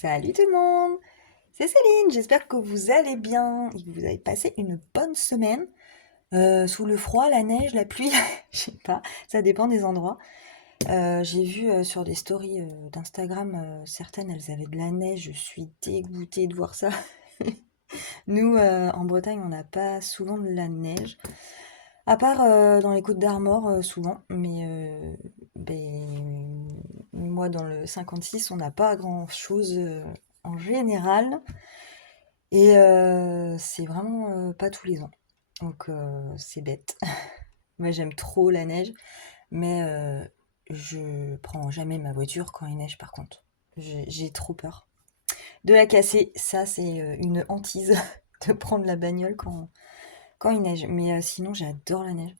Salut tout le monde, c'est Céline, j'espère que vous allez bien et que vous avez passé une bonne semaine sous le froid, la neige, la pluie, je sais pas, ça dépend des endroits. J'ai vu sur des stories d'Instagram, certaines elles avaient de la neige, je suis dégoûtée de voir ça. Nous en Bretagne on n'a pas souvent de la neige, à part dans les Côtes d'Armor souvent, mais moi dans le 56 on n'a pas grand chose en général. Et c'est vraiment pas tous les ans. Donc c'est bête. Moi j'aime trop la neige, mais je prends jamais ma voiture quand il neige par contre. J'ai trop peur de la casser. Ça c'est une hantise de prendre la bagnole quand il neige. Mais sinon j'adore la neige.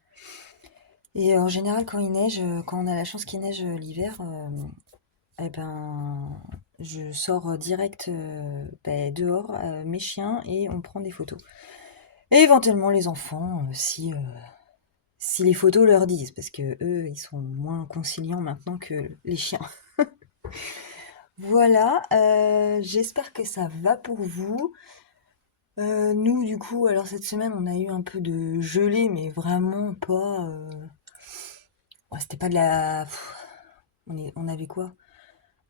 Et en général quand il neige, quand on a la chance qu'il neige l'hiver, eh ben je sors direct dehors mes chiens et on prend des photos. Et éventuellement les enfants, si les photos leur disent, parce que eux, ils sont moins conciliants maintenant que les chiens. Voilà, j'espère que ça va pour vous. Nous, du coup, alors cette semaine, on a eu un peu de gelée, mais vraiment pas. Ouais, c'était pas de la. On avait quoi?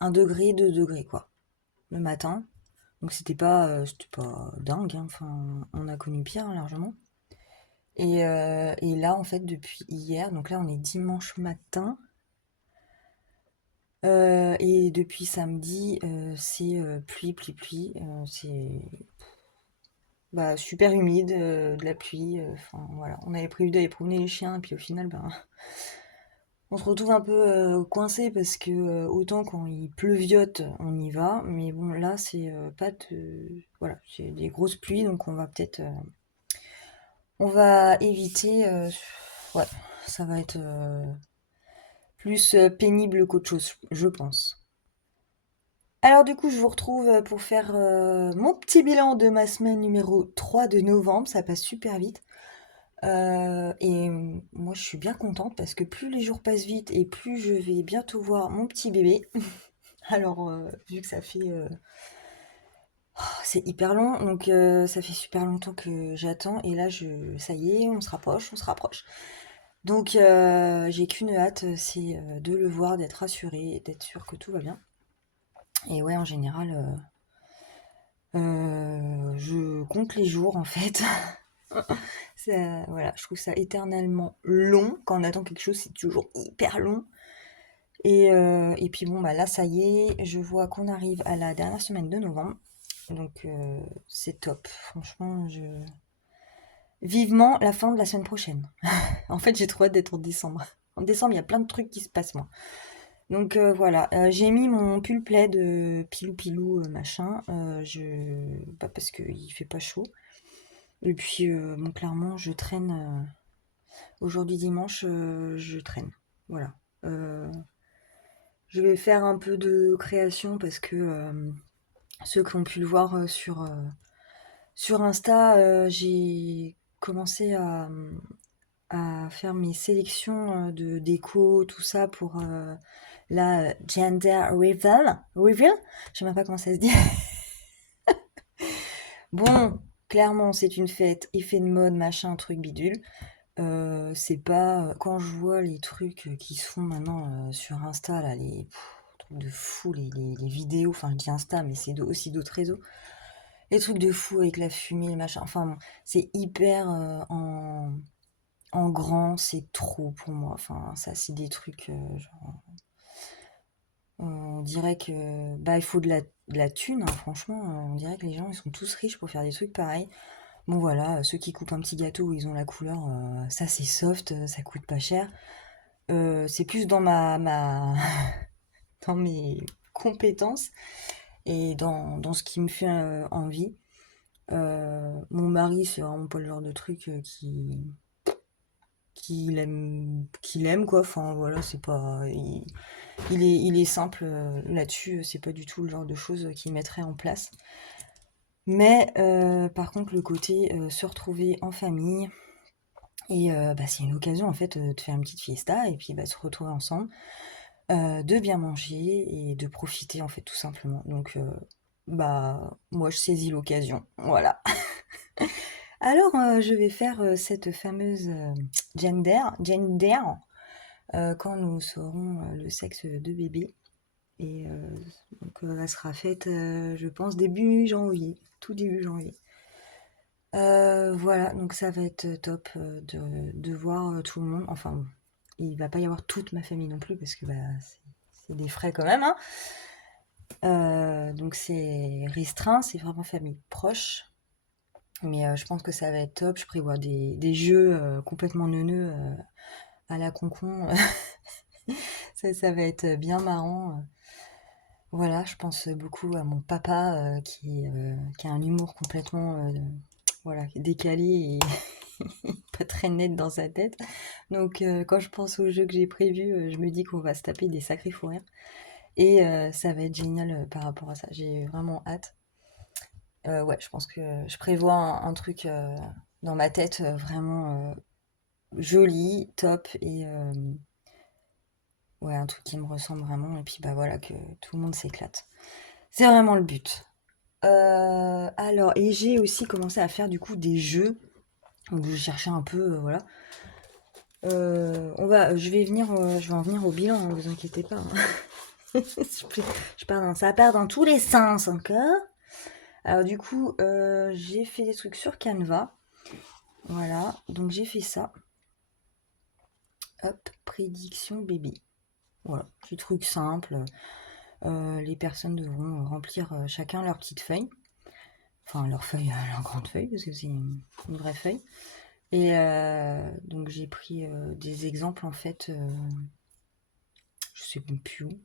1 degré, 2 degrés, quoi, le matin. Donc c'était pas dingue, hein. Enfin, on a connu pire, hein, largement. Et là, en fait, depuis hier, donc là, on est dimanche matin. Et depuis samedi, c'est pluie, pluie, pluie. C'est super humide, de la pluie. Enfin, voilà. On avait prévu d'aller promener les chiens, et puis au final, ben, on se retrouve un peu coincé parce que autant quand il pleuviote, on y va. Mais bon, là, c'est pas de. Voilà, c'est des grosses pluies, donc on va peut-être. On va éviter. Ouais, ça va être plus pénible qu'autre chose, je pense. Alors du coup, je vous retrouve pour faire mon petit bilan de ma semaine numéro 3 de novembre. Ça passe super vite. Moi, je suis bien contente parce que plus les jours passent vite et plus je vais bientôt voir mon petit bébé. Alors, vu que ça fait... c'est hyper long, donc ça fait super longtemps que j'attends. Et là, ça y est, on se rapproche, on se rapproche. Donc, j'ai qu'une hâte, c'est de le voir, d'être rassurée, d'être sûre que tout va bien. Et ouais, en général, je compte les jours en fait. Voilà, je trouve ça éternellement long. Quand on attend quelque chose, c'est toujours hyper long. Et puis bon, bah là, ça y est, je vois qu'on arrive à la dernière semaine de novembre. Donc c'est top. Franchement, vivement la fin de la semaine prochaine. En fait, j'ai trop hâte d'être en décembre. En décembre, il y a plein de trucs qui se passent, moi. Donc voilà, j'ai mis mon pull plaid pilou pilou machin, parce qu'il fait pas chaud. Et puis bon, clairement, je traîne. Aujourd'hui dimanche, je traîne. Voilà. Euh, je vais faire un peu de création parce que ceux qui ont pu le voir sur Insta, j'ai commencé à faire mes sélections de déco, tout ça pour la Gender Reveal. Reveal? Je sais même pas comment ça se dit. Bon, clairement, c'est une fête, effet de mode, machin, truc bidule. C'est pas. Quand je vois les trucs qui se font maintenant sur Insta, là, les trucs de fou, les vidéos, enfin, je dis Insta, mais c'est aussi d'autres réseaux. Les trucs de fou avec la fumée, machin. Enfin, bon, c'est hyper en grand, c'est trop pour moi. Enfin, ça, c'est des trucs. Genre, on dirait que. Bah, il faut de la thune, hein, franchement. On dirait que les gens, ils sont tous riches pour faire des trucs pareils. Bon, voilà, ceux qui coupent un petit gâteau où ils ont la couleur, ça, c'est soft, ça coûte pas cher. C'est plus dans dans mes compétences et dans ce qui me fait envie. Mon mari, c'est vraiment pas le genre de truc qu'il aime, quoi. Enfin, voilà, c'est pas. Il est simple là-dessus, c'est pas du tout le genre de choses qu'il mettrait en place. Mais par contre, le côté se retrouver en famille, et bah, c'est une occasion en fait de faire une petite fiesta et puis bah, se retrouver ensemble, de bien manger et de profiter en fait tout simplement. Donc bah, moi je saisis l'occasion, voilà. Alors, je vais faire cette fameuse Jane Dare, quand nous saurons le sexe de bébé. Et donc, elle sera faite, je pense, début janvier, tout début janvier. Voilà, donc ça va être top de voir tout le monde. Enfin, bon, il va pas y avoir toute ma famille non plus, parce que bah, c'est des frais quand même, hein. Donc c'est restreint, c'est vraiment famille proche. Mais je pense que ça va être top. Je prévois des jeux complètement neuneux à la concon. Ça va être bien marrant. Voilà, je pense beaucoup à mon papa qui a un humour complètement voilà, décalé et pas très net dans sa tête. Donc quand je pense aux jeux que j'ai prévus, je me dis qu'on va se taper des sacrés fous rires. Et ça va être génial par rapport à ça. J'ai vraiment hâte. Ouais, je pense que je prévois un truc dans ma tête vraiment joli, top et ouais, un truc qui me ressemble vraiment. Et puis bah voilà, que tout le monde s'éclate. C'est vraiment le but. Alors, et j'ai aussi commencé à faire du coup des jeux. Donc je cherchais un peu, voilà. Je vais en venir au bilan, hein, vous inquiétez pas, hein. Ça part dans tous les sens encore. Alors du coup, j'ai fait des trucs sur Canva. Voilà, donc j'ai fait ça. Hop, prédiction bébé. Voilà, petit truc simple. Les personnes devront remplir chacun leur petite feuille. Enfin, leur feuille, leur grande feuille, parce que c'est une vraie feuille. Et donc j'ai pris des exemples en fait, je sais même plus où.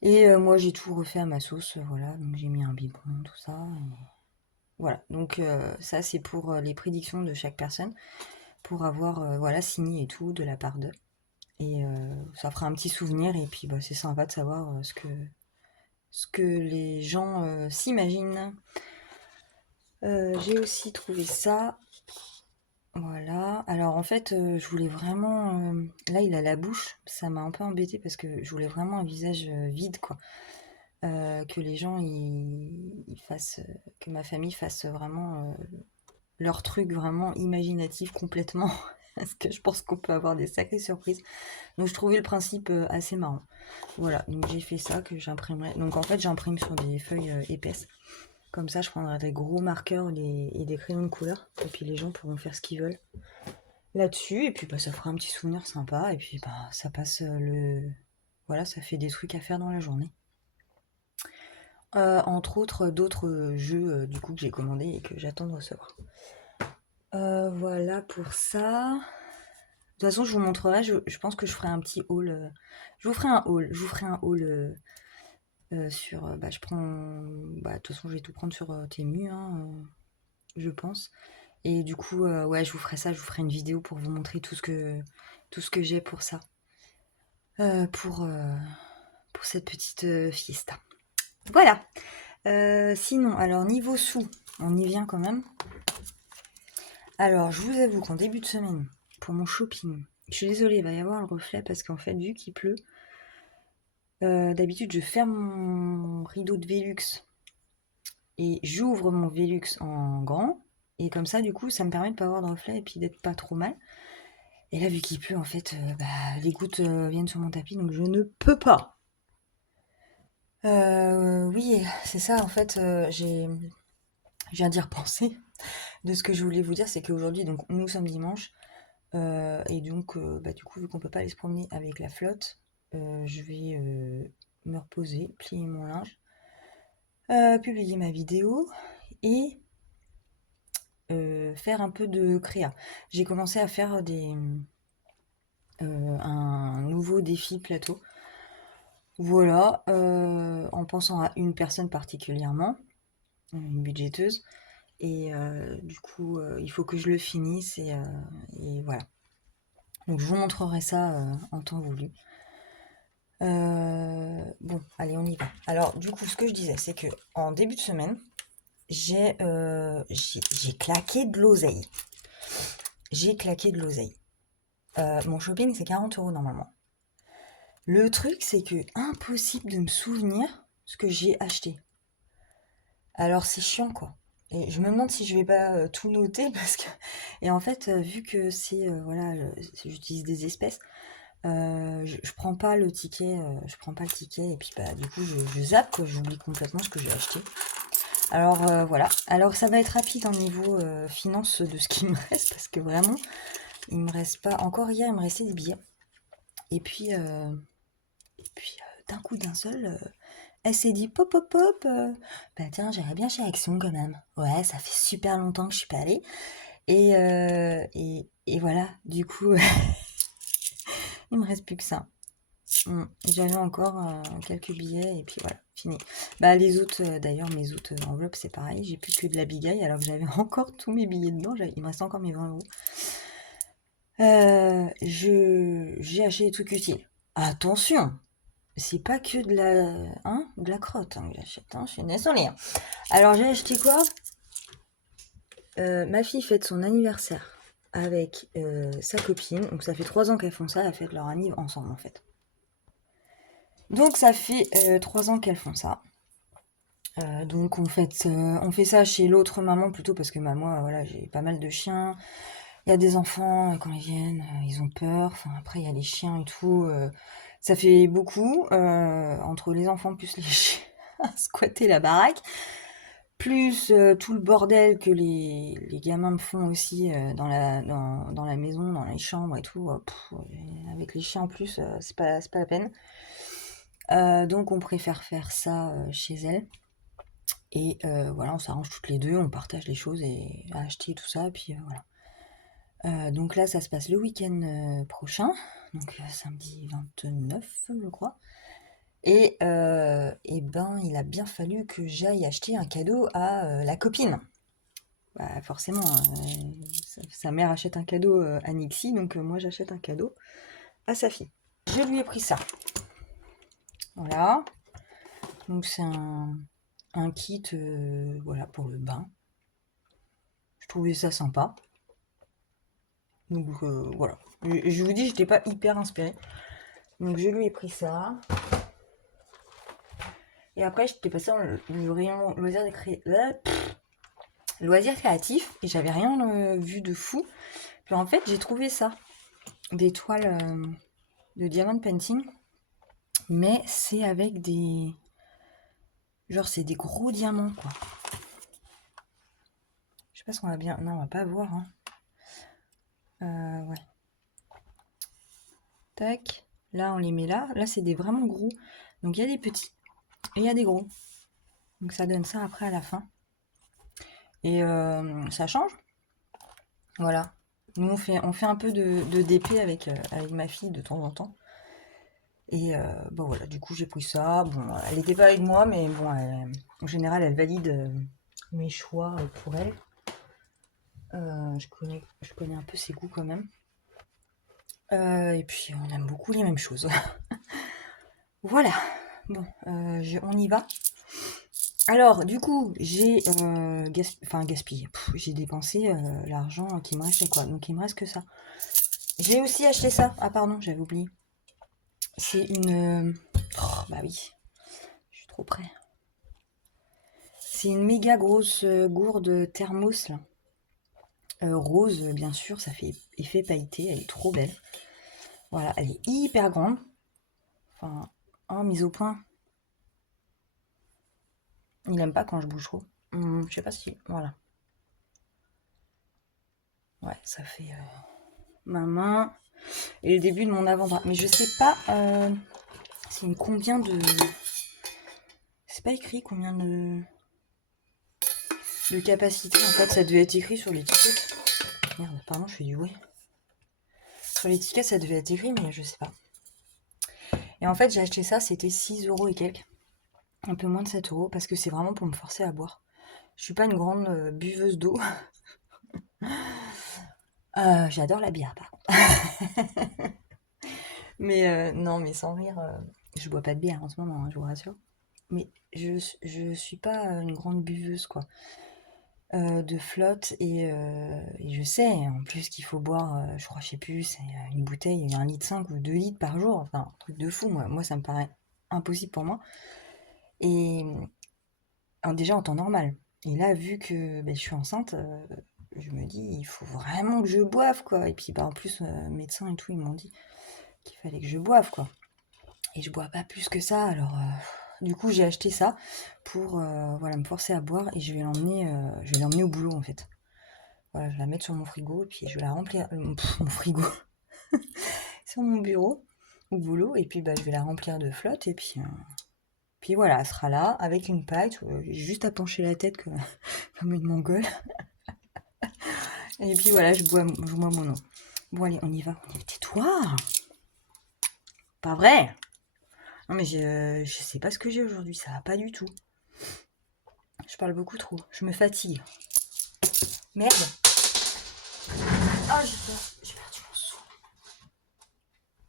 Et moi j'ai tout refait à ma sauce, voilà. Donc j'ai mis un biberon, tout ça. Et voilà, donc ça c'est pour les prédictions de chaque personne, pour avoir voilà signé et tout de la part d'eux. Et ça fera un petit souvenir et puis bah, c'est sympa de savoir ce que les gens s'imaginent. J'ai aussi trouvé ça. Voilà. Alors en fait, je voulais vraiment. Là, il a la bouche. Ça m'a un peu embêté parce que je voulais vraiment un visage vide, quoi. Que les gens ils fassent, que ma famille fasse vraiment leur truc vraiment imaginatif complètement. Parce que je pense qu'on peut avoir des sacrées surprises. Donc je trouvais le principe assez marrant. Voilà, donc j'ai fait ça que j'imprimerai. Donc en fait j'imprime sur des feuilles épaisses. Comme ça je prendrai des gros marqueurs et des crayons de couleur. Et puis les gens pourront faire ce qu'ils veulent là-dessus. Et puis bah, ça fera un petit souvenir sympa. Et puis bah, ça passe le... Voilà, ça fait des trucs à faire dans la journée. Entre autres d'autres jeux du coup que j'ai commandés et que j'attends de recevoir. Voilà pour ça. De toute façon, je vous montrerai. Je pense que je ferai un petit haul. Je vous ferai un haul. Je vous ferai un haul sur. Bah, je prends. Bah, de toute façon, je vais tout prendre sur Temu, hein, je pense. Et du coup, ouais, je vous ferai ça. Je vous ferai une vidéo pour vous montrer tout ce que j'ai pour ça. Euh, pour, euh, pour cette petite fiesta. Voilà. Sinon, alors niveau sous, on y vient quand même. Alors, je vous avoue qu'en début de semaine, pour mon shopping, je suis désolée, il va y avoir le reflet parce qu'en fait, vu qu'il pleut, d'habitude, je ferme mon rideau de Velux et j'ouvre mon Velux en grand. Et comme ça, du coup, ça me permet de pas avoir de reflet et puis d'être pas trop mal. Et là, vu qu'il pleut, en fait, bah, les gouttes viennent sur mon tapis, donc je ne peux pas. Oui, c'est ça, en fait, je viens d'y repenser. De ce que je voulais vous dire, c'est qu'aujourd'hui, donc, nous sommes dimanche. Et donc, bah, du coup, vu qu'on peut pas aller se promener avec la flotte, je vais me reposer, plier mon linge, publier ma vidéo et faire un peu de créa. J'ai commencé à faire un nouveau défi plateau. Voilà, en pensant à une personne particulièrement, une budgéteuse. Et du coup, il faut que je le finisse et voilà. Donc je vous montrerai ça en temps voulu. Bon, allez, on y va. Alors, du coup, ce que je disais, c'est que en début de semaine, j'ai claqué de l'oseille. J'ai claqué de l'oseille. Mon shopping, c'est 40 € normalement. Le truc, c'est que impossible de me souvenir ce que j'ai acheté. Alors c'est chiant quoi. Et je me demande si je vais pas tout noter parce que et en fait vu que c'est voilà j'utilise des espèces, je prends pas le ticket, je prends pas le ticket et puis bah du coup je zappe quoi, j'oublie complètement ce que j'ai acheté. Alors voilà. Alors ça va être rapide en niveau finance de ce qui me reste parce que vraiment il me reste pas. Encore hier il me restait des billets et puis d'un coup d'un seul. Elle s'est dit pop pop pop, bah tiens, j'irais bien chez Action quand même. Ouais, ça fait super longtemps que je suis pas allée. Et voilà, du coup, il me reste plus que ça. J'avais encore quelques billets et puis voilà, fini. Bah les autres, d'ailleurs, mes autres enveloppes, c'est pareil. J'ai plus que de la bigaille alors que j'avais encore tous mes billets dedans. Il me reste encore mes 20 euros. J'ai acheté des trucs utiles. Attention, c'est pas que de la crotte hein, que j'achète. Hein, je suis désolée. Hein. Alors j'ai acheté quoi? Ma fille fête son anniversaire avec sa copine. Donc ça fait 3 ans qu'elles font ça. Elles fêtent leur anniv ensemble en fait. Donc ça fait 3 ans qu'elles font ça. Donc on fait ça chez l'autre maman plutôt parce que bah, moi voilà j'ai pas mal de chiens. Il y a des enfants et quand ils viennent ils ont peur. Enfin après il y a les chiens et tout. Ça fait beaucoup entre les enfants plus les chiens à squatter la baraque. Plus tout le bordel que les gamins me font aussi dans la maison, dans les chambres et tout. Avec les chiens en plus, c'est pas la peine. Donc on préfère faire ça chez elle. Et voilà, on s'arrange toutes les deux, on partage les choses et à acheter tout ça. Et puis voilà. Donc là, ça se passe le week-end prochain, donc samedi 29, je crois. Et ben, il a bien fallu que j'aille acheter un cadeau à la copine. Bah, forcément, sa mère achète un cadeau à Nixie, donc moi j'achète un cadeau à sa fille. Je lui ai pris ça. Voilà. Donc c'est un kit voilà, pour le bain. Je trouvais ça sympa. Donc voilà. Je vous dis, j'étais pas hyper inspirée. Donc je lui ai pris ça. Et après, j'étais passée dans le rayon loisirs créatifs et j'avais rien vu de fou. Puis en fait, j'ai trouvé ça. Des toiles de diamond painting. Mais c'est avec des... Genre, c'est des gros diamants, quoi. Je sais pas si on va bien... Non, on va pas voir, hein. Ouais. Tac. Là, on les met là. Là, c'est des vraiment gros. Donc, il y a des petits et il y a des gros. Donc, ça donne ça après à la fin. Et ça change. Voilà. Nous, on fait un peu de DP avec ma fille de temps en temps. Et bon, voilà. Du coup, j'ai pris ça. Bon, elle n'était pas avec moi, mais bon, en général, elle valide mes choix pour elle. Je connais un peu ses goûts quand même. Et puis on aime beaucoup les mêmes choses. Voilà. Bon, on y va. Alors, du coup, j'ai gaspillé. J'ai dépensé l'argent qui me restait quoi. Donc il me reste que ça. J'ai aussi acheté ça. Ah pardon, j'avais oublié. C'est une... bah oui, je suis trop près. C'est une méga grosse gourde thermos là. Rose, bien sûr, ça fait effet pailleté, elle est trop belle. Voilà, elle est hyper grande. Enfin, mise au point. Il aime pas quand je bouge trop. Je sais pas si... Voilà. Ouais, ça fait ma main et le début de mon avant-bras. Mais je sais pas c'est combien de... C'est pas écrit combien de capacité. En fait, ça devait être écrit sur l'étiquette. Merde, pardon, je fais du bruit. Sur l'étiquette, ça devait être écrit, mais je sais pas. Et en fait, j'ai acheté ça, c'était 6 euros et quelques. Un peu moins de 7 euros, parce que c'est vraiment pour me forcer à boire. Je suis pas une grande buveuse d'eau. J'adore la bière, par contre. Mais non, mais sans rire, je bois pas de bière en ce moment, hein, je vous rassure. Mais je suis pas une grande buveuse, quoi. De flotte et je sais en plus qu'il faut boire, je crois, je sais plus, c'est une bouteille, 1,5 litre ou 2 litres par jour, enfin, un truc de fou, moi ça me paraît impossible pour moi. Et Alors déjà en temps normal. Et là, vu que je suis enceinte, je me dis, il faut vraiment que je boive, quoi. Et puis, en plus, médecin et tout, ils m'ont dit qu'il fallait que je boive, quoi. Et je bois pas plus que ça, alors du coup, j'ai acheté ça pour, voilà, me forcer à boire et je vais l'emmener au boulot, en fait. Voilà, je vais la mettre sur mon frigo et puis je vais la remplir, mon frigo, sur mon bureau, au boulot et puis, je vais la remplir de flotte et puis voilà, elle sera là avec une paille, j'ai juste à pencher la tête comme une mongole et puis voilà, je bois mon eau. Bon allez, on y va. Tais-toi! Pas vrai! Non mais je sais pas ce que j'ai aujourd'hui, ça va pas du tout. Je parle beaucoup trop, je me fatigue. Merde! Ah, j'ai perdu mon souffle.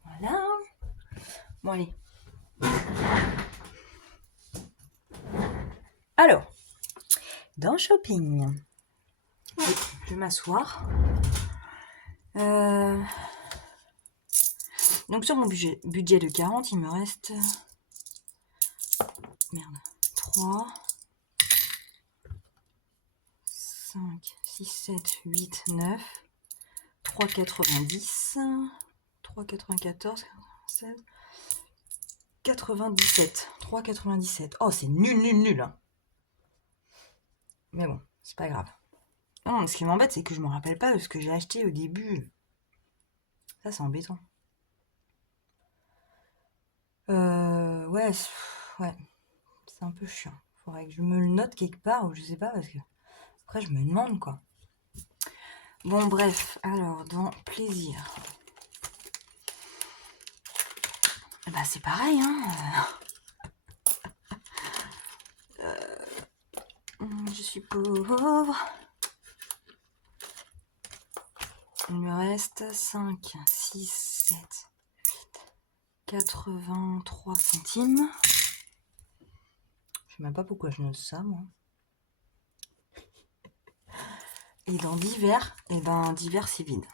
Voilà. Bon allez. Alors, dans shopping, je vais m'asseoir. Donc sur mon budget de 40, il me reste... Merde. 3, 5, 6, 7, 8, 9, 3,90, 3,94, 16, 97. 3,97. Oh, c'est nul. Hein. Mais bon, c'est pas grave. Non, ce qui m'embête, c'est que je me rappelle pas de ce que j'ai acheté au début. Ça, c'est embêtant. Ouais, ouais. C'est un peu chiant. Faudrait que je me le note quelque part ou je sais pas parce que après je me demande quoi. Bon bref, alors dans plaisir. C'est pareil hein. Je suis pauvre. Il me reste 5, 6, 7, 8, 83 centimes. Je sais même pas pourquoi je note ça moi. Et dans divers, divers c'est vide.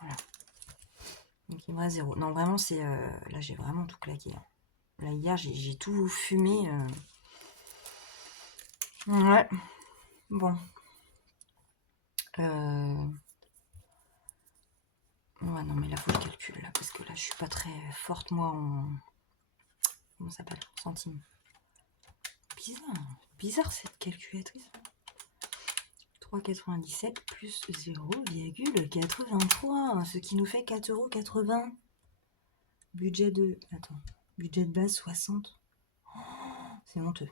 Voilà. Donc il me reste 0. Non vraiment c'est... là j'ai vraiment tout claqué. Hein. Là hier j'ai tout fumé. Ouais. Bon. Ouais non mais là faut que je calcule là parce que là je suis pas très forte moi en... Comment ça s'appelle? En centimes. Bizarre cette calculatrice. 3,97 plus 0,83, ce qui nous fait 4,80 €. Budget de... Attends. Budget de base 60. Oh, c'est honteux.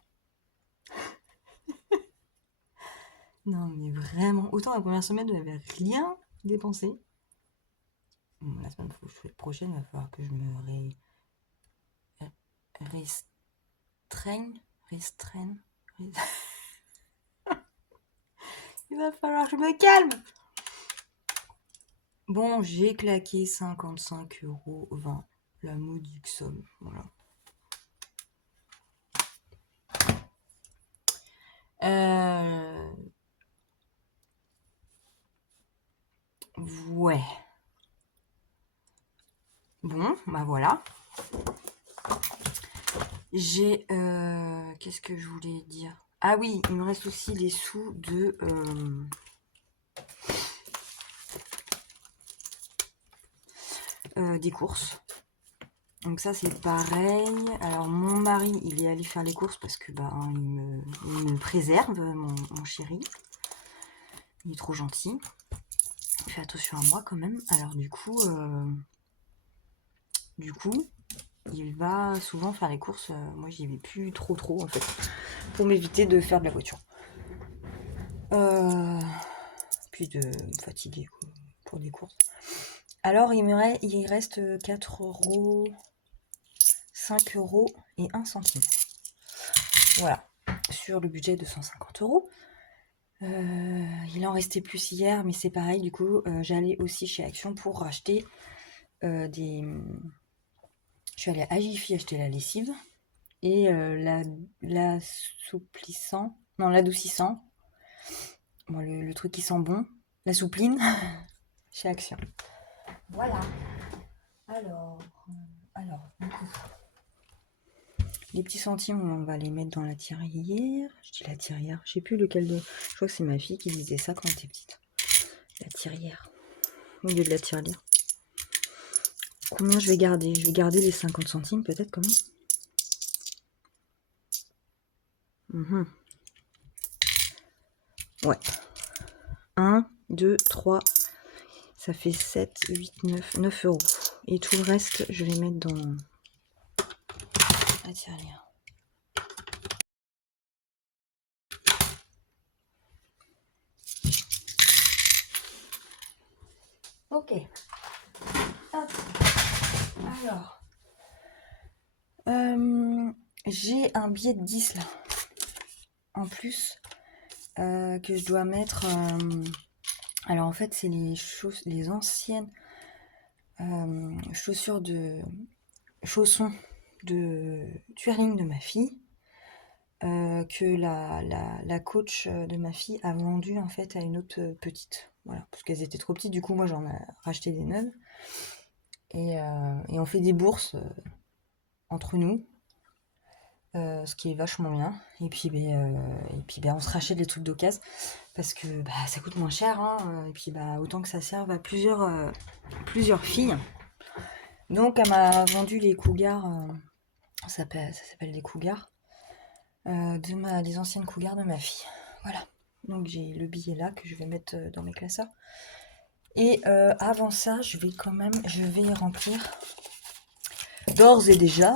Non mais vraiment. Autant la première semaine, je n'avais rien dépensé. Bon, la semaine prochaine, il va falloir que je me restreigne. Il va falloir que je me calme. Bon, j'ai claqué 55,20 €. La modique somme. Voilà. Ouais. Bon, voilà. J'ai... qu'est-ce que je voulais dire? Ah oui, il me reste aussi les sous de... des courses. Donc ça c'est pareil. Alors mon mari il est allé faire les courses parce que il me préserve, mon chéri. Il est trop gentil. Il fait attention à moi quand même. Alors du coup il va souvent faire les courses. Moi j'y vais plus trop en fait. Pour m'éviter de faire de la voiture. Puis de me fatiguer quoi, pour des courses. Alors il reste 4 €, 5 € et 1 centime. Voilà, sur le budget de 150 €. Il en restait plus hier, mais c'est pareil, du coup, j'allais aussi chez Action pour racheter des... Je suis allée à Jiffy acheter la lessive et l'assouplissant, non, l'adoucissant, bon, le truc qui sent bon, la soupline, chez Action. Voilà. Alors, du coup, Les petits centimes, on va les mettre dans la tirelire. Je dis la tirelire, je sais plus lequel de... Je crois que c'est ma fille qui disait ça quand elle était petite. La tirelire. Au lieu de la tirelire. Combien je vais garder? Je vais garder les 50 centimes peut-être quand même. Ouais. 1, 2, 3, ça fait 7, 8, 9 euros. Et tout le reste, je vais mettre dans la tirelire. Ok. Hop. Alors. J'ai un billet de 10 là. En plus, que je dois mettre... alors en fait, c'est les anciennes chaussons de twirling de ma fille. Que la coach de ma fille a vendu en fait à une autre petite. Voilà, parce qu'elles étaient trop petites, du coup moi j'en ai racheté des neuves. Et on fait des bourses entre nous, ce qui est vachement bien. Et puis on se rachète les trucs d'occasion parce que ça coûte moins cher. Hein, et puis autant que ça serve à plusieurs filles. Donc elle m'a vendu les cougars, ça s'appelle des cougars. Des anciennes cougars de ma fille. Voilà. Donc j'ai le billet là que je vais mettre dans mes classeurs. Et avant ça, je vais remplir d'ores et déjà.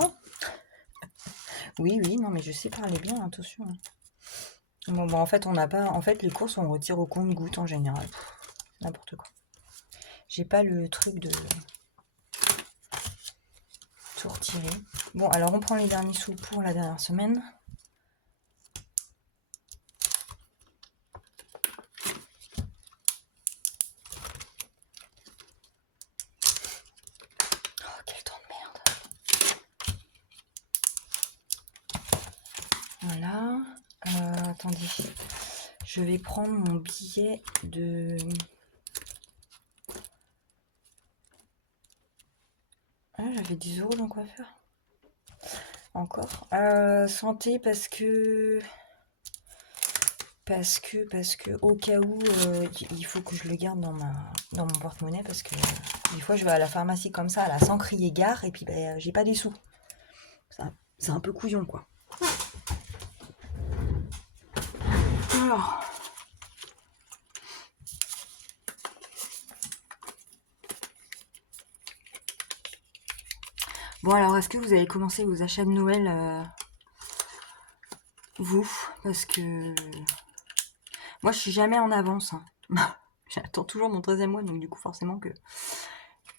Oui, non, mais je sais parler bien, attention. Bon, en fait, on n'a pas. En fait, les courses, on retire au compte-gouttes en général. N'importe quoi. J'ai pas le truc de tout retirer. Bon, alors on prend les derniers sous pour la dernière semaine. Voilà. Attendez. Je vais prendre mon billet de... Ah, j'avais 10 euros dans quoi faire. Encore. Santé parce que au cas où il faut que je le garde dans mon porte-monnaie parce que des fois je vais à la pharmacie comme ça là sans crier gare et puis j'ai pas des sous. C'est un peu couillon quoi. Alors. Bon alors est-ce que vous avez commencé vos achats de Noël vous? Parce que moi je suis jamais en avance. Hein. J'attends toujours mon 13e mois donc du coup forcément que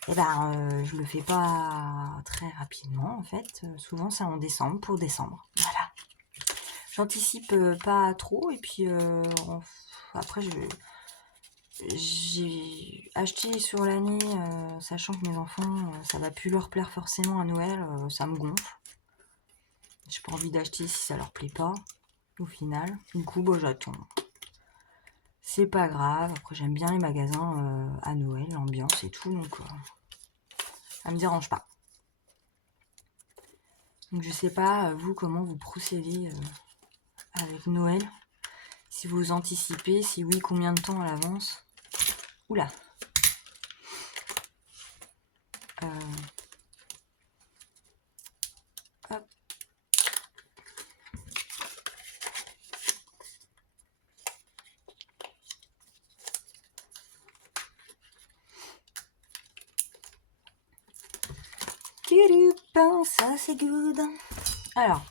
je le fais pas très rapidement en fait. Souvent c'est en décembre pour décembre. Voilà. J'anticipe pas trop et puis après j'ai acheté sur l'année sachant que mes enfants ça va plus leur plaire forcément à Noël, ça me gonfle. J'ai pas envie d'acheter si ça leur plaît pas au final. Du coup j'attends. C'est pas grave. Après j'aime bien les magasins à Noël, l'ambiance et tout donc ça me dérange pas. Donc je sais pas vous comment vous procédez avec Noël. Si vous anticipez, si oui, combien de temps à l'avance? Oula. Hop. Ça c'est good. Alors.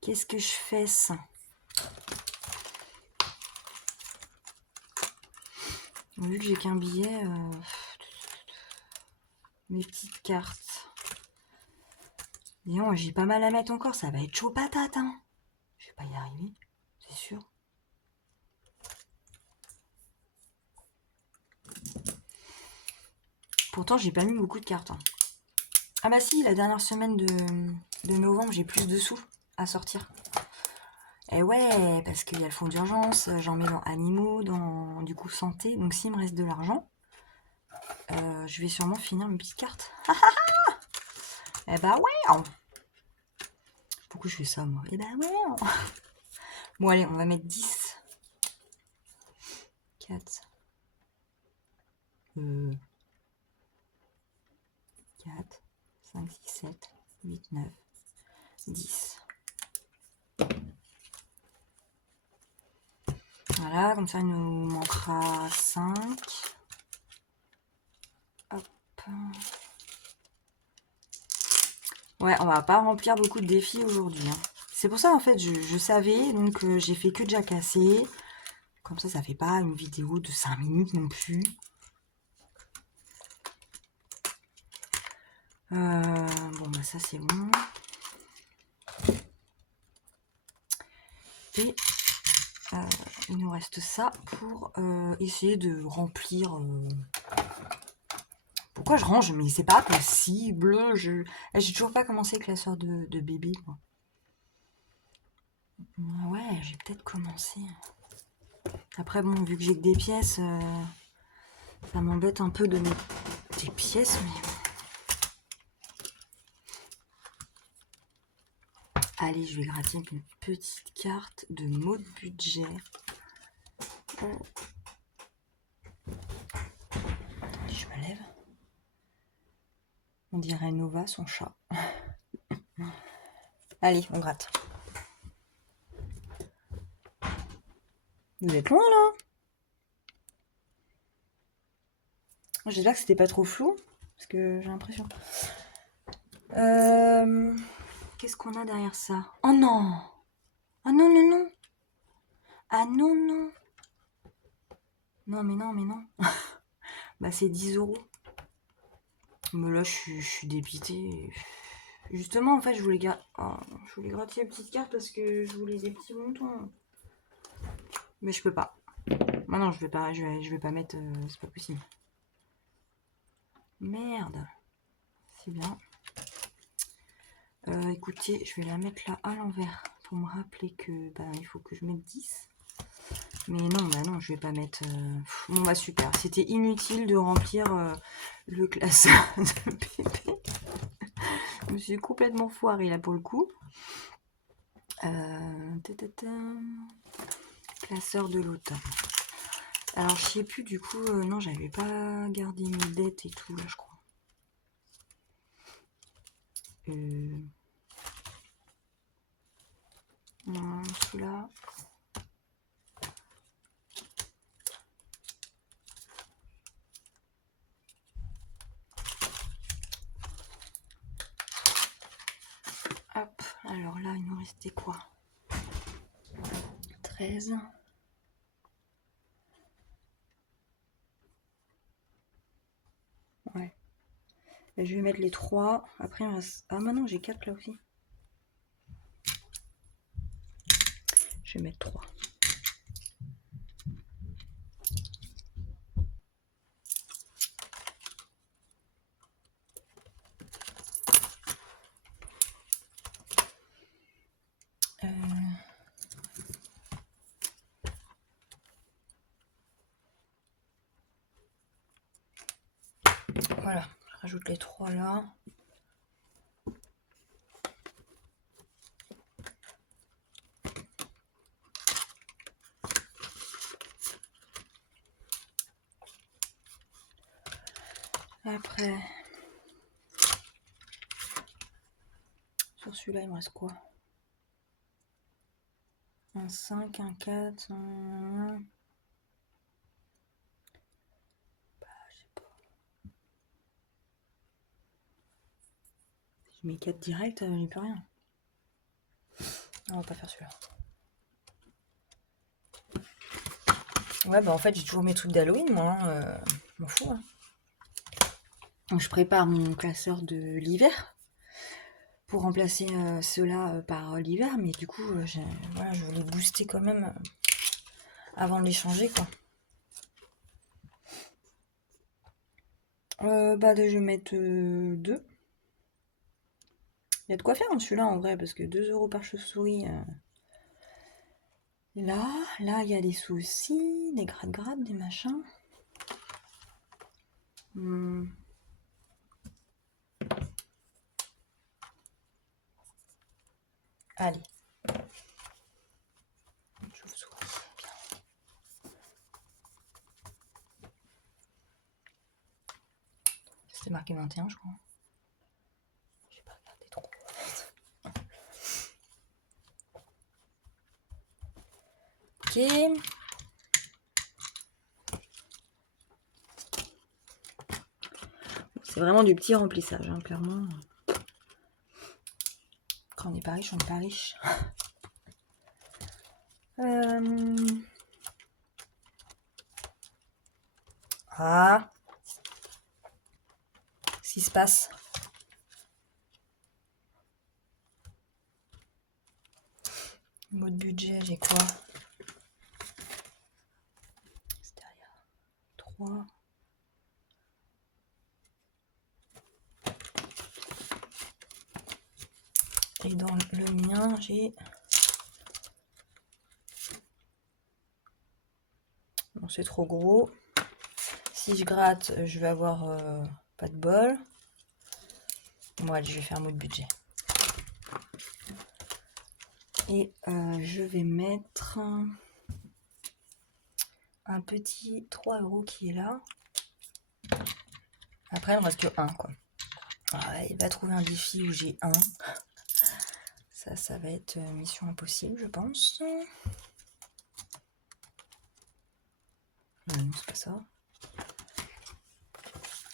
Qu'est-ce que je fais ça? Vu que j'ai qu'un billet, mes petites cartes. Disons, j'ai pas mal à mettre encore, ça va être chaud patate. Hein. Je vais pas y arriver, c'est sûr. Pourtant, j'ai pas mis beaucoup de cartes. Hein. Ah bah si, la dernière semaine de novembre, j'ai plus de sous à sortir. Et ouais, parce qu'il y a le fonds d'urgence, j'en mets dans animaux, dans du coup santé. Donc s'il me reste de l'argent, Je vais sûrement finir mes petites cartes. Eh bah ouais. Pourquoi je fais ça, moi? Eh bah ouais. Bon, allez, on va mettre 10. 4. 4, 5, 6, 7, 8, 9, 10. Voilà, comme ça, il nous manquera 5. Hop. Ouais, on va pas remplir beaucoup de défis aujourd'hui. Hein. C'est pour ça, en fait, je savais, donc j'ai fait que déjà casser. Comme ça fait pas une vidéo de 5 minutes non plus. Bon, bah ça, c'est bon. Et il nous reste ça pour essayer de remplir... Pourquoi je range? Mais c'est pas possible. J'ai toujours pas commencé classeur de bébé. Quoi. Ouais, j'ai peut-être commencé. Après, bon, vu que j'ai que des pièces, ça m'embête un peu de mettre des pièces, mais... Allez, je vais gratter une petite carte de mode budget. Je me lève. On dirait Nova, son chat. Allez, on gratte. Vous êtes loin, là? J'espère que c'était pas trop flou, parce que j'ai l'impression. Qu'est-ce qu'on a derrière ça? Oh non! Ah non, non, non! Ah non, non! Non, mais non, mais non! Bah, c'est 10 €. Mais là, je suis dépitée. Justement, en fait, je voulais gratter les petites cartes parce que je voulais des petits montants. Mais je peux pas. Non, je vais pas mettre... c'est pas possible. Merde. C'est bien. Écoutez, je vais la mettre là à l'envers pour me rappeler que il faut que je mette 10. Mais non, non, je vais pas mettre... Bon, bah super. C'était inutile de remplir le classeur de bébé. Je me suis complètement foirée là pour le coup. Classeur de l'automne. Alors, je sais plus du coup... non, j'avais pas gardé mes dettes et tout là, je crois. Celui-là. Hop, alors là, il nous restait quoi? 13. Ouais. Et je vais mettre les 3. Après, il reste... Ah, maintenant, j'ai 4 là aussi. Je vais mettre 3. Voilà, je rajoute les 3 là. Après, sur celui-là, il me reste quoi? Un 5, un 4, un... je sais pas. Si je mets 4 direct, j'ai plus rien. On va pas faire celui-là. Ouais, en fait, j'ai toujours mes trucs d'Halloween, moi. Je m'en fous. Hein. Donc, je prépare mon classeur de l'hiver pour remplacer ceux-là par l'hiver. Mais du coup, je voulais booster quand même avant de les changer, quoi. Je vais mettre 2. Il y a de quoi faire celui-là en vrai, parce que 2 € par chauve-souris. Là, il y a des soucis, des gratte-gratte, des machins. Allez. Je vous ouvre. C'était marqué 21, je crois. Je vais pas regarder trop. Ok. C'est vraiment du petit remplissage, hein, clairement. Quand on n'est pas riche, on n'est pas riche. Ah. Qu'est-ce qui se passe? Mode budget, j'ai quoi? C'est derrière. 3. Et dans le mien, j'ai... Bon, c'est trop gros. Si je gratte, je vais avoir pas de bol. Bon, allez, je vais faire mode budget. Et je vais mettre un petit 3 € qui est là. Après, il me reste que 1, quoi. Ah, il va trouver un défi où j'ai 1. Ça va être mission impossible, je pense. Non, c'est pas ça.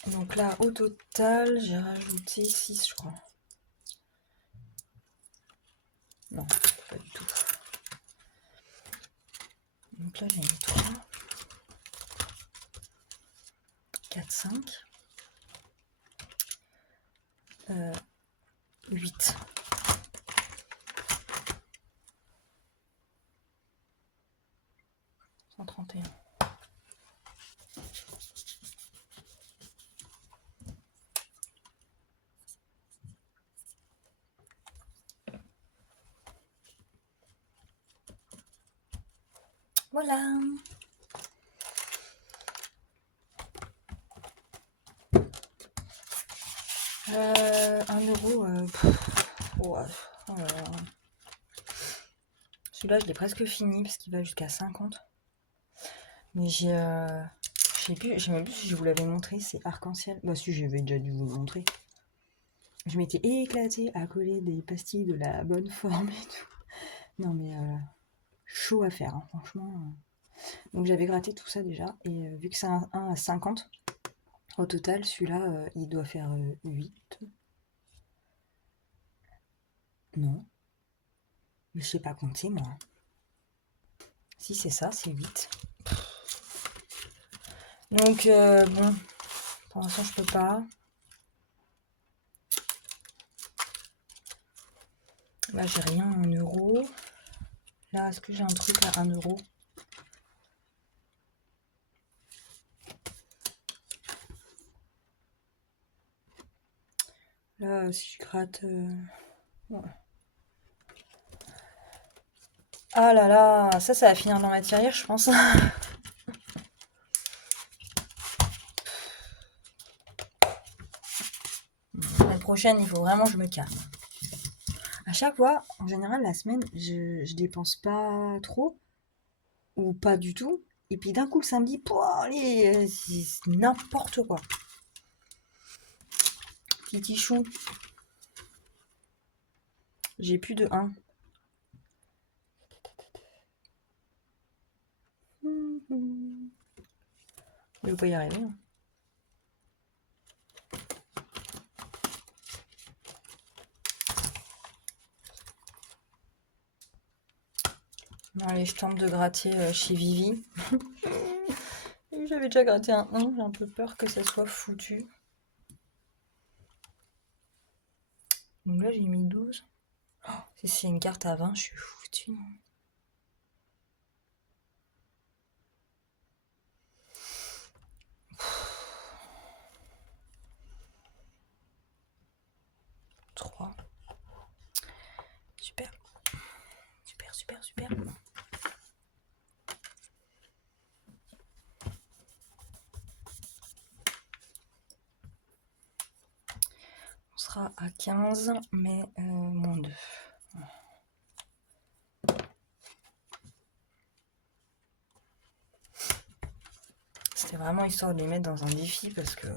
Donc là, au total, j'ai rajouté 6, je crois. Non, pas du tout. Donc là, j'ai mis 3, 4, 5, 8. 131. Voilà. Un euro. Ouais. Oh là là. Celui-là, je l'ai presque fini parce qu'il va jusqu'à 50. Mais je sais plus, je sais même plus si je vous l'avais montré, c'est arc-en-ciel. Bah si, j'avais déjà dû vous le montrer. Je m'étais éclatée à coller des pastilles de la bonne forme et tout. Non mais chaud à faire, hein, franchement. Donc j'avais gratté tout ça déjà. Et vu que c'est un à 50, au total, celui-là, il doit faire 8. Non. Mais je sais pas compter, moi. Si c'est ça, c'est 8. Donc, bon, pour l'instant, je peux pas. Là, j'ai rien en euros. Là, est-ce que j'ai un truc à 1 euro? Là, si je gratte... ouais. Ah là là, ça va finir dans ma tirelire, je pense. La prochaine, il faut vraiment que je me calme. À chaque fois, en général, la semaine, je dépense pas trop, ou pas du tout. Et puis d'un coup, le samedi, pouah, allez, c'est n'importe quoi. Petit chou. J'ai plus de 1. Je vais pas y arriver. Hein. Bon, allez, je tente de gratter chez Vivi. J'avais déjà gratté un 1, j'ai un peu peur que ça soit foutu. Donc là, j'ai mis 12. Oh, si c'est une carte à 20, je suis foutu. 3. Super. Super, super, super. sera à 15, mais moins 2. C'était vraiment histoire de les mettre dans un défi parce que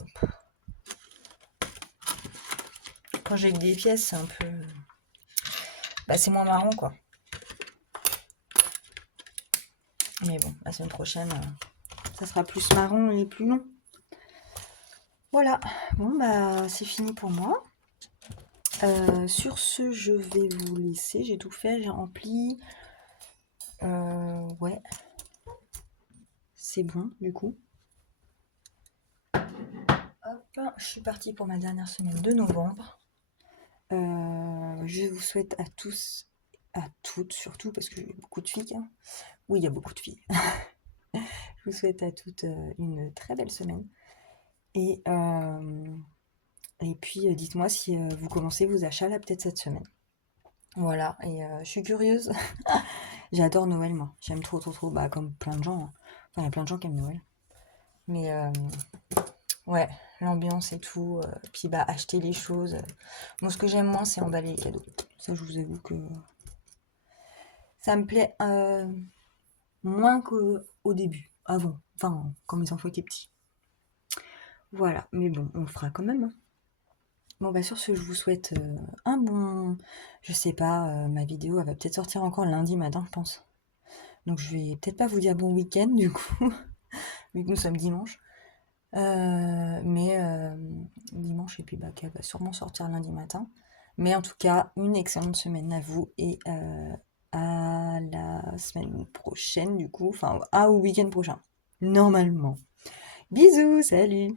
quand j'ai que des pièces, c'est un peu... Bah, c'est moins marrant, quoi. Mais bon, la semaine prochaine, ça sera plus marrant et plus long. Voilà. Bon, bah, c'est fini pour moi. Sur ce, je vais vous laisser. J'ai tout fait, j'ai rempli. Ouais. C'est bon, du coup. Hop, je suis partie pour ma dernière semaine de novembre. Je vous souhaite à tous, à toutes surtout, parce que j'ai beaucoup de filles. Hein. Oui, il y a beaucoup de filles. Je vous souhaite à toutes une très belle semaine. Et puis, dites-moi si vous commencez vos achats là, peut-être cette semaine. Voilà, et je suis curieuse. J'adore Noël, moi. J'aime trop, trop, trop. Bah, comme plein de gens. Hein. Enfin, il y a plein de gens qui aiment Noël. Mais ouais, l'ambiance et tout. Puis, bah, acheter les choses. Moi, ce que j'aime moins, c'est emballer les cadeaux. Ça, je vous avoue que ça me plaît moins qu'au début, avant. Enfin, quand mes enfants étaient petits. Voilà, mais bon, on le fera quand même. Hein. Bon, bah, sur ce, je vous souhaite un bon. Je sais pas, ma vidéo, elle va peut-être sortir encore lundi matin, je pense. Donc, je vais peut-être pas vous dire bon week-end, du coup, vu que nous sommes dimanche. Mais dimanche, et puis bah, qu'elle va sûrement sortir lundi matin. Mais en tout cas, une excellente semaine à vous et à la semaine prochaine, du coup. Enfin, au week-end prochain. Normalement. Bisous, salut!